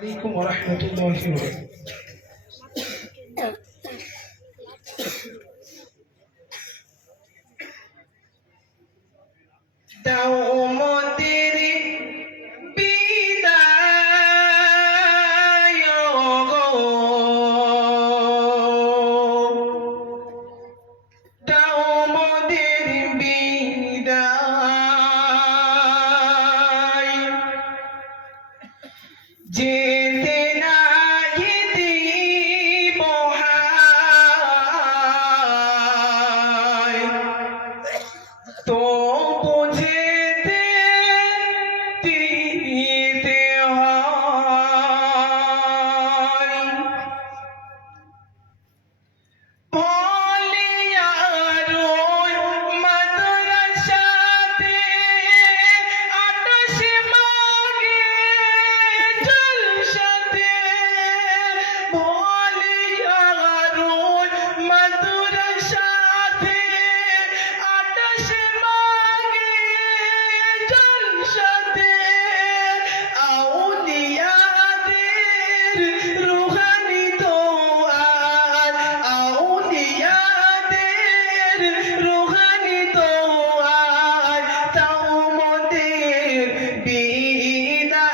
عليكم ورحمة الله وبركاته. যেতে নাই দিব হায় তবু যেতে দিতে হয় বলিয়ার মাদ্রাসাতে আকাশে মাগে জলসাতে বলিয়ার মাদ্রাসাতে আকাশে মাগে জলসাতে আউলিয়াদের রুহানি দোয়ার আউলিয়াদের রুহানি দোয়ার তাও মোদের বিদায়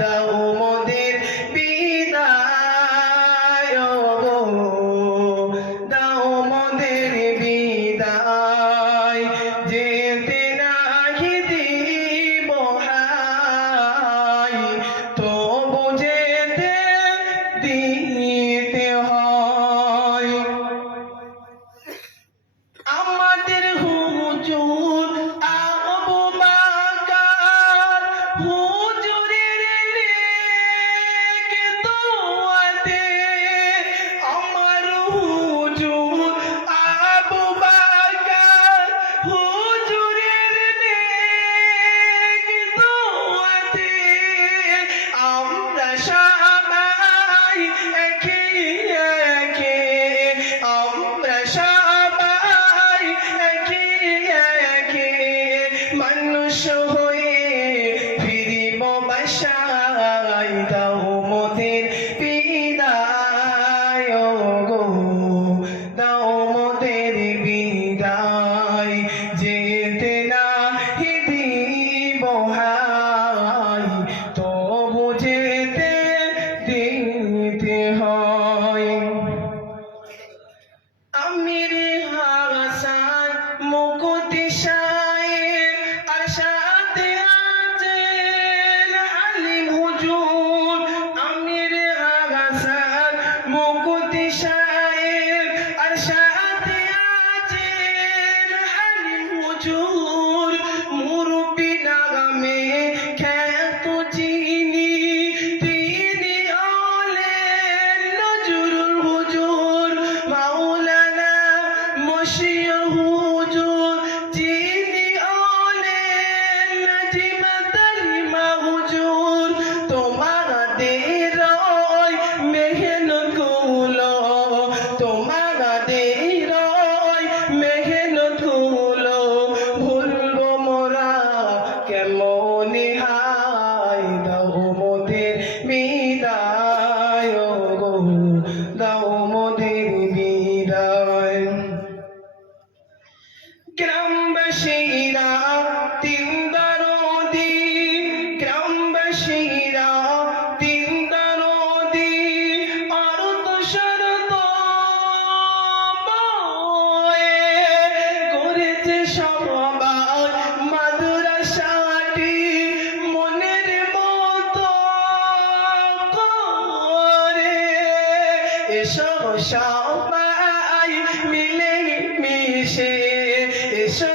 দাও মোদের বিদায় দাও মোদের বিদায় যেতে নাহি দিব হায় তবু যেতে দিতে হয় আমাদের হুজুর আবু বকর হুজুরের নেক দোয়াতে আমার হুজুর আবু বকর হুজুরের নেক দোয়াতে আমরা সবাই একে একে আমরা সবাই একে একে মানুষ হয়ে ফিরিব বাসায় দাও মোদের বিদায় গো দাও মোদের বিদায় যেতে নাহি দিব হায় তবু যেতে দিতে হয় আমির হাসান মুকুতি শায়ের আর সাথে আছেন আলিম হুজুর আমির হাসান মুকুতি শায়ের আর সাথে আছেন আলিম হুজুর মুরব্বি নামে খ্যাত যিনি তিনি হলেন নজরুল হুজুর মাওলানা মশিউর হুজুর যিনি হলেন নাজিম তালিমা হুজুর তোমাদের ওই মেহনতগুলো তোমাদের ওই মেহনতগুলো ভুলবো মোরা কেমনে হায় দাও মোদের বিদায় গো দাও মোদের বিদায় গ্রামবাসীরা তিন দরদি গ্রামবাসীরা তিন দরদি অর্থ শরত বয়ে করেছে সবাই মাদ্রাসাটি মনের মতো করে এসো সবাই মিলে মিশে এসো